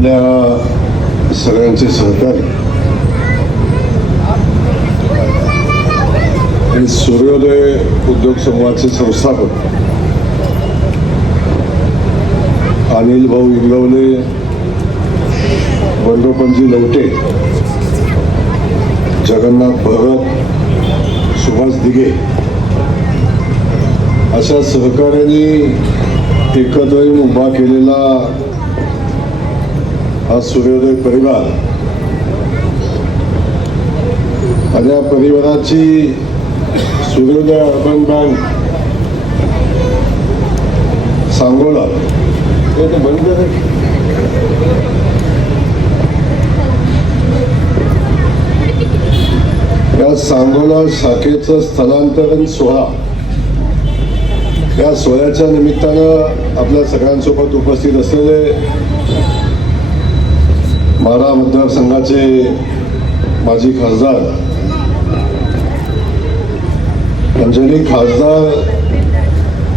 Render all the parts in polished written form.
आपल्या सगळ्यांचे सहकारी आणि सूर्योदय उद्योग समूहाचे संस्थापक अनिल भाऊ इंगवले, बंडोपंजी लवटे, जगन्नाथ भगत, सुभाष दिघे अशा सहकार्याने एकत्र येऊन उभा केलेला हा सूर्योदय परिवार आणि या परिवाराची सूर्योदय अर्बन बँक सांगोला हे तर बंद आहे. या सांगोला शाखेचं स्थलांतरण सोहळा, या सोहळ्याच्या निमित्तानं आपल्या सगळ्यांसोबत उपस्थित असलेले माढा मतदारसंघाचे माजी खासदार अंजनी खासदार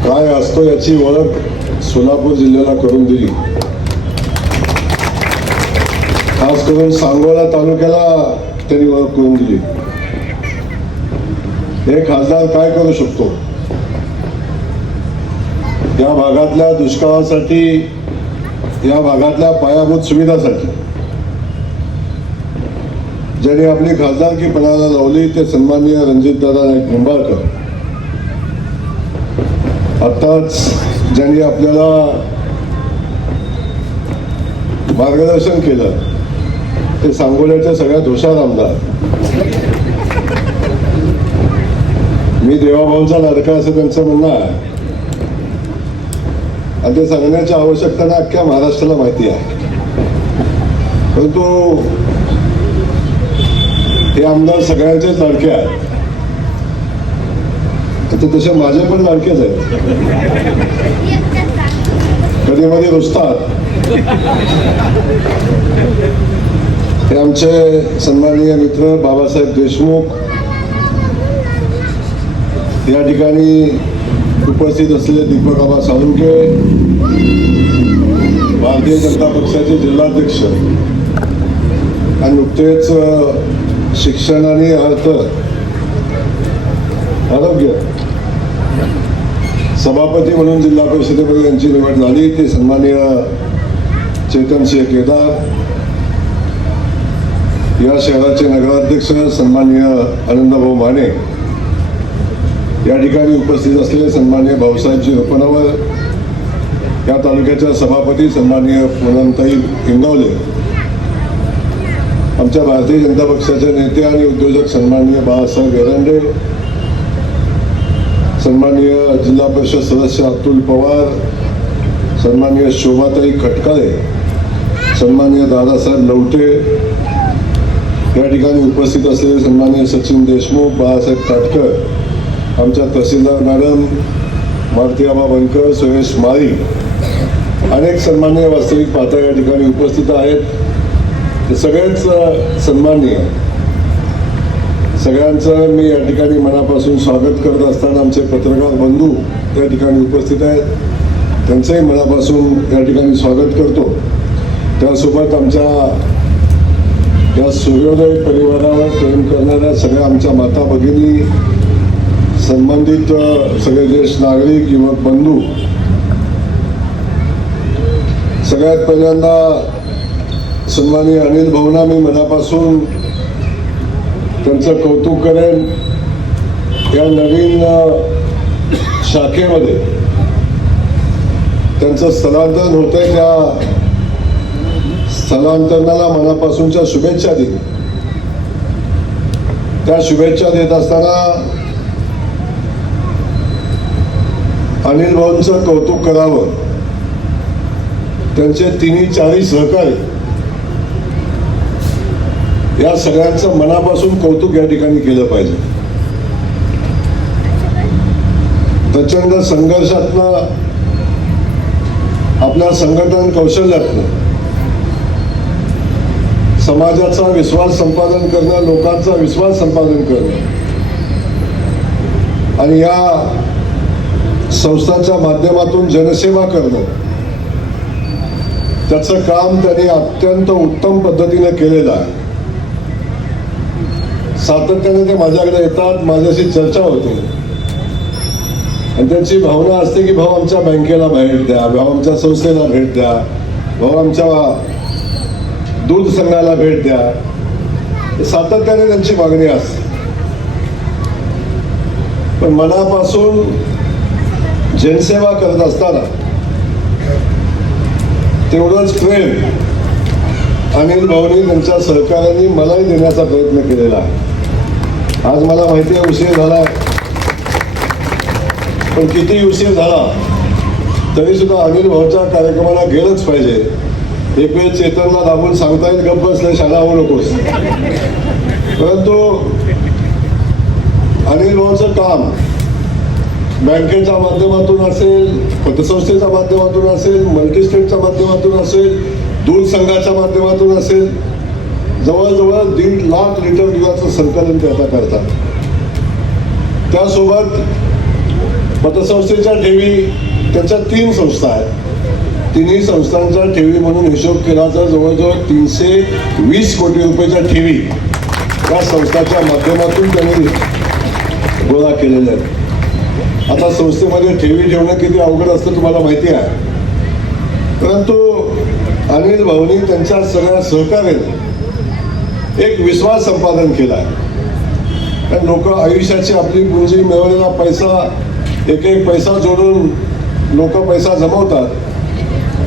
काय असतो याची ओळख सोलापूर जिल्ह्याला करून दिली. खास करून सांगोला तालुक्याला त्यांनी ओळख करून दिली. हे खासदार काय करू शकतो, या भागातल्या दुष्काळासाठी, या भागातल्या पायाभूत सुविधासाठी ज्यांनी आपली खासदारकी पणाला लावली ते सन्माननीय रणजितदादा नाईक निंबाळकर. आताच ज्यांनी आपल्याला मार्गदर्शन केलं ते सांगोल्याचे सगळ्यात हुशार आमदार. मी देवाभाऊंचा लाडका असं त्यांचं म्हणणं आहे आणि ते सांगण्याची आवश्यकता ना अख्ख्या महाराष्ट्राला माहिती आहे. परंतु हे आमदार सगळ्यांचेच लाडके आहेत. आता तसे माझे पण लाडकेच आहेत. कधी मध्ये रुसतात. हे आमचे सन्माननीय मित्र बाबासाहेब देशमुख या ठिकाणी उपस्थित असलेले दीपक आबा साळुंखे, भारतीय जनता पक्षाचे जिल्हाध्यक्ष आणि नुकतेच शिक्षण आणि आरोग्य सभापती म्हणून जिल्हा परिषदेमध्ये यांची निवड झाली. ते सन्माननीय चेतनसिंह केदार, या शहराचे नगराध्यक्ष सन्माननीय आनंदभाऊ माने, या ठिकाणी उपस्थित असलेले सन्माननीय भाऊसाहेबजी रुपनवर, या तालुक्याच्या सभापती सन्माननीय पूनमताई इंगवले, आमच्या भारतीय जनता पक्षाचे नेते आणि उद्योजक सन्माननीय बाळासाहेब एरंडे, सन्माननीय जिल्हा परिषद सदस्य अतुल पवार, सन्माननीय शोभाताई खटकाळे, सन्माननीय दादासाहेब लवटे, या ठिकाणी उपस्थित असलेले सन्माननीय सचिन देशमुख, बाळासाहेब काटकर, आमच्या तहसीलदार मॅडम मारुतीआबा बनकर, सुरेश माळी, अनेक सन्माननीय वास्तविक पाहता या ठिकाणी उपस्थित आहेत. ते सगळेच सन्माननीय, सगळ्यांचं मी या ठिकाणी मनापासून स्वागत करत असताना आमचे पत्रकार बंधू या ठिकाणी उपस्थित आहेत, त्यांचंही मनापासून या ठिकाणी स्वागत करतो. त्यासोबत आमच्या या सूर्योदय परिवारावर प्रेम करणाऱ्या सगळ्या आमच्या माता भगिनी, संबंधित सगळे ज्येष्ठ नागरिक, युवक बंधू, सगळ्यात पहिल्यांदा सन्माननीय अनिल भाऊंना मी मनापासून त्यांचं कौतुक करेन. या नवीन शाखेमध्ये त्यांचं स्थलांतरण होतंय, त्या स्थलांतरणाला मनापासूनच्या शुभेच्छा देईन. त्या शुभेच्छा देत असताना अनिल भाऊंचं कौतुक करावं. त्यांचे तिन्ही चारही सहकारी, या सगळ्यांचं मनापासून कौतुक या ठिकाणी केलं पाहिजे. प्रचंड संघर्षातनं, आपल्या संघटन कौशल्यातनं समाजाचा विश्वास संपादन करणं, लोकांचा विश्वास संपादन करणं आणि या संस्थांच्या माध्यमातून जनसेवा करणं त्याचं काम त्यांनी अत्यंत उत्तम पद्धतीने केलेलं आहे. सातत्याने ते माझ्याकडे येतात, माझ्याशी चर्चा होते आणि त्यांची भावना असते की भाऊ आमच्या बँकेला भेट द्या, भाऊ आमच्या संस्थेला भेट द्या, भाऊ आमच्या दूध संघाला भेट द्या. सातत्याने त्यांची मागणी असते. पण मनापासून जनसेवा करत असताना तेवढंच प्रेम अनिल भाऊंनी त्यांच्या सहकार्याने मलाही देण्याचा प्रयत्न केलेला आहे. आज मला माहिती आहे उशीर झाला, पण किती उशीर झाला तरी सुद्धा अनिल भाऊच्या कार्यक्रमाला गेलंच पाहिजे. एक वेळ चेतनला दाबून सांगता येईल गप्प बसले शाळा होऊ नकोस, परंतु अनिल भाऊचं काम बँकेच्या माध्यमातून असेल, पतसंस्थेच्या माध्यमातून असेल, मल्टीस्टेटच्या माध्यमातून असेल, दूध संघाच्या माध्यमातून असेल, जवळजवळ 1.5 लाख लिटर दुधाचं संकलन ते आता करतात. त्यासोबत पतसंस्थेच्या ठेवी, त्यांच्या 3 संस्था आहेत, तिन्ही संस्थांच्या ठेवी म्हणून हिशोब केला तर जवळजवळ 320 कोटी रुपयाच्या ठेवी या संस्थाच्या माध्यमातून त्यांनी गोळा केलेल्या आहेत. आता संस्थेमध्ये ठेवी ठेवणं किती अवघड असतं तुम्हाला माहिती आहे, परंतु अनिल भाऊंनी त्यांच्या सगळ्या सहकार्याने एक विश्वास संपादन केला आहे. कारण लोक आयुष्याची आपली पुंजी मिळवलेला पैसा, एक एक पैसा जोडून लोक पैसा जमवतात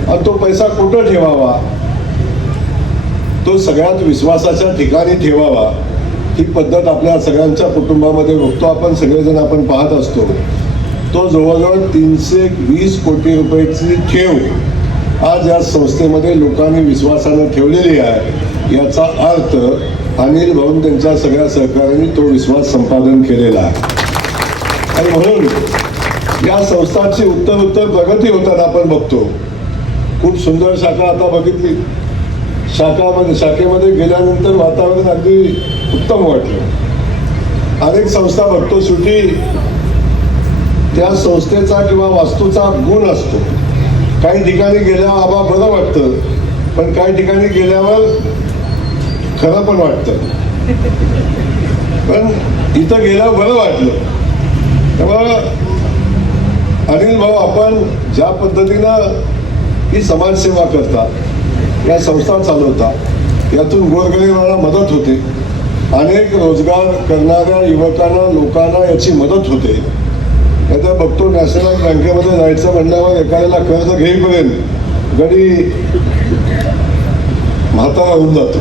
आणि तो पैसा कुठं ठेवावा, तो सगळ्यात विश्वासाच्या ठिकाणी ठेवावा, ही पद्धत आपल्या सगळ्यांच्या कुटुंबामध्ये बघतो आपण, सगळेजण आपण पाहत असतो. तो जवळजवळ 320 कोटी रुपयाची ठेव आज या संस्थेमध्ये लोकांनी विश्वासानं ठेवलेली आहे. याचा अर्थ अनिल भाऊन त्यांच्या सगळ्या सहकार्याने तो विश्वास संपादन केलेला आहे. आणि म्हणून या संस्थांची उत्तर प्रगती होताना आपण बघतो. खूप सुंदर शाखा आता बघितली, शाखेमध्ये गेल्यानंतर वातावरण अगदी उत्तम वाटलं. अनेक संस्था बघतो, शेवटी त्या संस्थेचा किंवा वास्तूचा गुण असतो. काही ठिकाणी गेल्यावर आबा बरं वाटतं, पण काही ठिकाणी गेल्यावर खरं पण वाटतं. पण इथं गेल्यावर बरं वाटलं. त्यामुळं अनिल भाऊ, आपण ज्या पद्धतीनं ही समाजसेवा करता, या संस्था चालवता, यातून गोरगरिबांना मदत होते, अनेक रोजगार करणाऱ्या युवकांना, लोकांना याची मदत होते. आता बघतो नॅशनल बँकेमध्ये जायचं म्हणल्यावर एखाद्याला कर्ज घेईपर्यंत गडी म्हातारा होऊन जातो,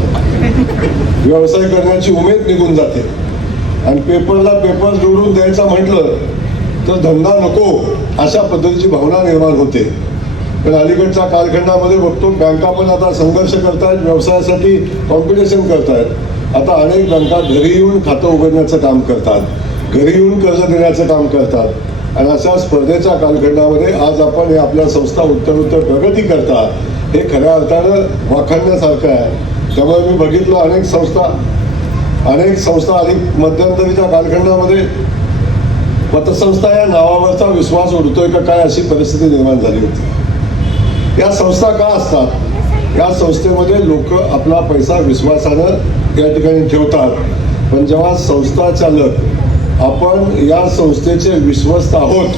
व्यवसाय करण्याची उमेद निघून जाते. आणि पेपरला पेपर जोडून द्यायचा म्हटलं तर धंदा नको, अशा पद्धतीची भावना निर्माण होते. पण अलीकडच्या कालखंडामध्ये बघतो बँका पण आता संघर्ष करतायत, व्यवसायासाठी कॉम्पिटिशन करतायत. आता अनेक बँका घरी येऊन खातं उघडण्याचं काम करतात, घरी येऊन कर्ज देण्याचं काम करतात. आणि अशा स्पर्धेच्या कालखंडामध्ये आज आपण हे आपल्या संस्था उत्तर प्रगती करतात, हे खऱ्या अर्थानं वाखाणण्यासारखं आहे. त्यामुळे मी बघितलं अनेक संस्था अधिक मध्यंतरीच्या कालखंडामध्ये पतसंस्था या नावावरचा विश्वास उडतोय का काय, अशी परिस्थिती निर्माण झाली होती. या संस्था का असतात? या संस्थेमध्ये लोक आपला पैसा विश्वासानं या ठिकाणी ठेवतात. पण जेव्हा संस्था चालक आपण या संस्थेचे विश्वस्त आहोत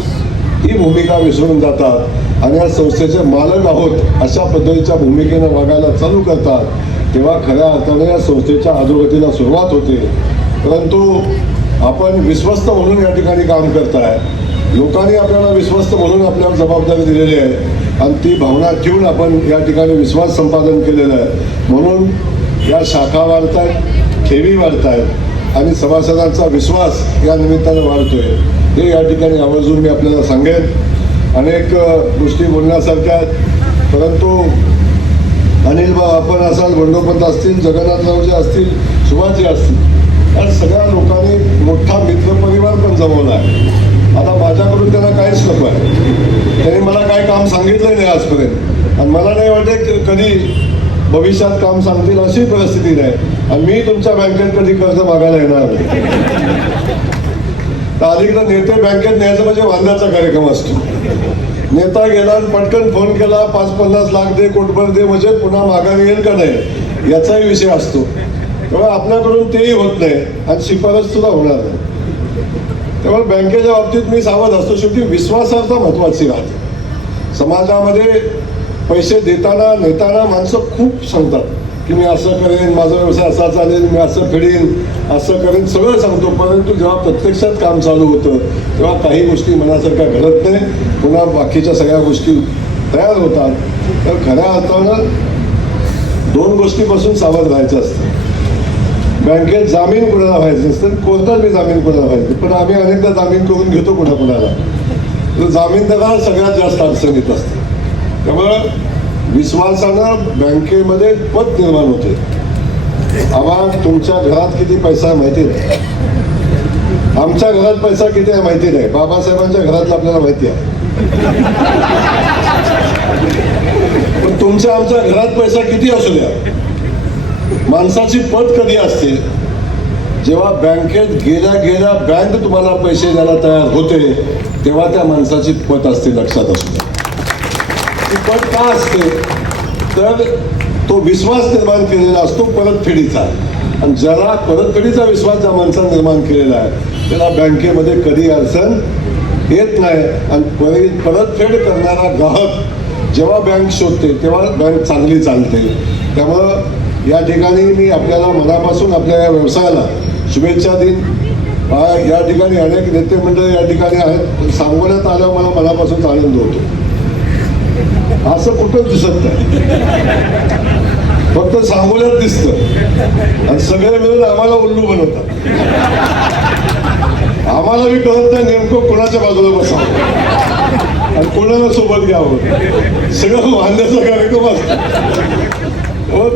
ही भूमिका विसरून जातात आणि या संस्थेचे मालक आहोत अशा पद्धतीच्या भूमिकेनं वागायला चालू करतात, तेव्हा खऱ्या अर्थाने या संस्थेच्या अधोगतीला सुरुवात होते. परंतु आपण विश्वस्त म्हणून या ठिकाणी काम करताय, लोकांनी आपल्याला विश्वस्त म्हणून आपल्याला जबाबदारी दिलेली आहे आणि ती भावना ठेवून आपण या ठिकाणी विश्वास संपादन केलेलं आहे. म्हणून या शाखा वाढतायत, ठेवी वाढतायत आणि सभासदांचा विश्वास या निमित्तानं वाढतोय. हे या ठिकाणी आवर्जून मी आपल्याला सांगेन. अनेक गोष्टी बोलण्यासारख्या आहेत, परंतु अनिल भाऊ आपण असाल, बंडोपंत असतील, जगन्नाथरावजी असतील, सुभाषजी असतील, या सगळ्या लोकांनी मोठा मित्रपरिवार पण जमवला आहे. आता माझ्याकडून त्यांना काहीच नको आहे, त्यांनी मला काय काम सांगितलं नाही आजपर्यंत आणि मला नाही वाटत कधी भविष्यात काम सांगतील अशी परिस्थिती नाही. आणि मी तुमच्या बँकेत कधी कर्ज मागायला येणार नाही. तर अलीकडे नेते बँकेत न्यायचं म्हणजे वांद्याचा कार्यक्रम असतो. नेता गेला आणि पटकन फोन केला, 5-50 लाख दे, कोटभर दे, म्हणजे पुन्हा माघारी येईल का नाही याचाही विषय असतो. तेव्हा आपल्याकडून तेही होत नाही आणि शिफारस सुद्धा होणार नाही. तेव्हा बँकेच्या बाबतीत मी सावध असतो. शेवटी विश्वासार्हता महत्वाची राहते. समाजामध्ये पैसे देताना नेताना माणसं खूप सांगतात की मी असं करेन, माझा व्यवसाय असा चालेल, मी असं फेडीन, असं करेन, सगळं सांगतो. परंतु जेव्हा प्रत्यक्षात काम चालू होतं तेव्हा काही गोष्टी मनासारख्या घडत नाही, पुन्हा बाकीच्या सगळ्या गोष्टी तयार होतात. तर खऱ्या अर्थानं 2 गोष्टीपासून सावध राहायचं असतं. बँकेत जामीन कोणाला व्हायचं नसतं, कोर्टात बी जामीन कोणाला व्हायचं, पण आम्ही अनेकदा जामीन करून घेतो कोणाकोणाला. तर जामीनदाराला सगळ्यात जास्त अडचण येत असते. त्यामुळं विश्वासानं बँकेमध्ये पत निर्माण होते. आम्हाला तुमच्या घरात किती पैसा आहे माहिती नाही, आमच्या घरात पैसा किती आहे माहिती नाही, बाबासाहेबांच्या घरातलं आपल्याला माहिती आहे. पण तुमच्या आमच्या घरात पैसा किती असू द्या, माणसाची पत कधी असते जेव्हा बँकेत गेल्या गेल्या बँक तुम्हाला पैसे द्यायला तयार होते, तेव्हा त्या माणसाची पत असते. लक्षात असू द्या. ती पत का असते तर तो विश्वास निर्माण केलेला असतो परतफेडीचा. आणि ज्याला परतफेडीचा विश्वास ज्या माणसाने निर्माण केलेला आहे त्याला बँकेमध्ये कधी अडचण येत नाही. आणि परतफेड करणारा ग्राहक जेव्हा बँक शोधते तेव्हा बँक चांगली चालते. त्यामुळं या ठिकाणी मी आपल्याला मनापासून आपल्या या व्यवसायाला शुभेच्छा देईन. या ठिकाणी अनेक नेते मंडळ या ठिकाणी आहेत. सांगण्यात आल्यावर मला मनापासून आनंद होतो. असं कुठंच दिसत नाही, फक्त सांगोल्यात दिसतं आणि सगळे मिळून आम्हाला उल्लू बनवतात. आम्हाला बी कळत नाही नेमकं कोणाच्या बाजूला बसावं आणि कोणाला सोबत घ्यावं. सगळं वांद्याचा कार्यक्रम असतो.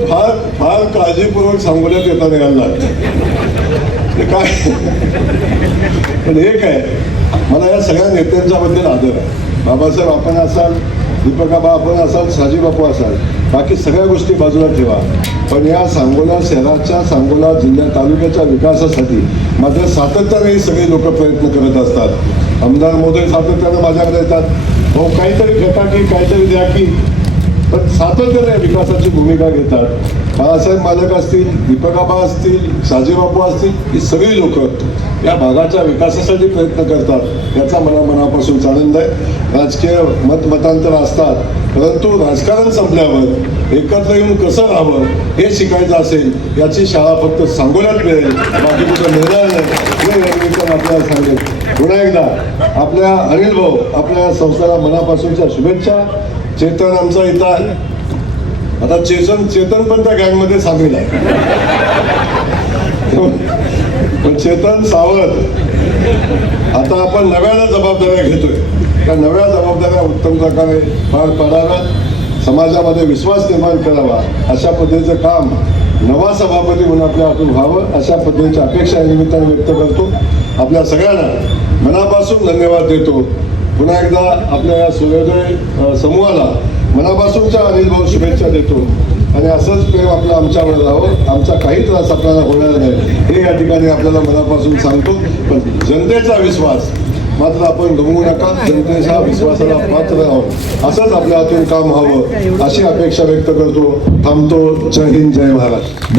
फार फार काळजीपूर्वक सांगोल्यात येतात यायला ते काय. पण एक आहे, मला या सगळ्या नेत्यांच्या बद्दल आदर आहे. बाबासाहेब आपण असाल, दीपकाबा आपण असाल, साजी बापू असाल, बाकी सगळ्या गोष्टी बाजूला ठेवा. पण या सांगोला शहराच्या, सांगोला जिल्ह्या तालुक्याच्या विकासासाठी मात्र सातत्याने ही सगळी लोक प्रयत्न करत असतात. आमदार मोदी सातत्यानं माझ्याकडे येतात, भाऊ काहीतरी घेता की काहीतरी द्या की, पण सातत्याने विकासाची भूमिका घेतात. बाळासाहेब मालक असतील, दीपकाबा असतील, साजीबापू असतील, ही सगळी लोक या भागाच्या विकासासाठी प्रयत्न करतात. याचा मला मनापासून आनंद आहे. राजकीय मतमतांतर असतात, परंतु राजकारण संपल्यावर एकत्र येऊन कसं राहावं हे शिकायचं असेल याची शाळा फक्त सांगोल्यात मिळेल, बाकी कुठं मिळणार नाही हे मी आपल्याला सांगेल. पुन्हा एकदा आपल्या अनिल भाऊ आपल्या संस्थेला मनापासूनच्या शुभेच्छा. चेतन आमचा इथं आता चेतन पण त्या गँगमध्ये सामील आहे. पण चेतन सावध, आता आपण नव्यानं जबाबदाऱ्या घेतोय. त्या नव्या जबाबदाऱ्या उत्तम प्रकारे पार पाडाव्यात, समाजामध्ये विश्वास निर्माण करावा, अशा पद्धतीचं काम नवा सभापती म्हणून आपल्या हातून व्हावं, अशा पद्धतीची अपेक्षा या निमित्ताने व्यक्त करतो. आपल्या सगळ्यांना मनापासून धन्यवाद देतो. पुन्हा एकदा आपल्या या सूर्योदय समूहाला मनापासूनच्या अनिल भाऊ शुभेच्छा देतो. आणि असंच प्रेम आपलं आमच्यावर राहावं, आमचा काही त्रास आपल्याला होणार नाही हे या ठिकाणी आपल्याला मनापासून सांगतो. पण जनतेचा विश्वास मात्र आपण गमवू नका. जनतेच्या विश्वासाला पात्र राहावं, असंच आपल्या हातून काम व्हावं अशी अपेक्षा व्यक्त करतो. थांबतो. जय हिंद, जय महाराष्ट्र.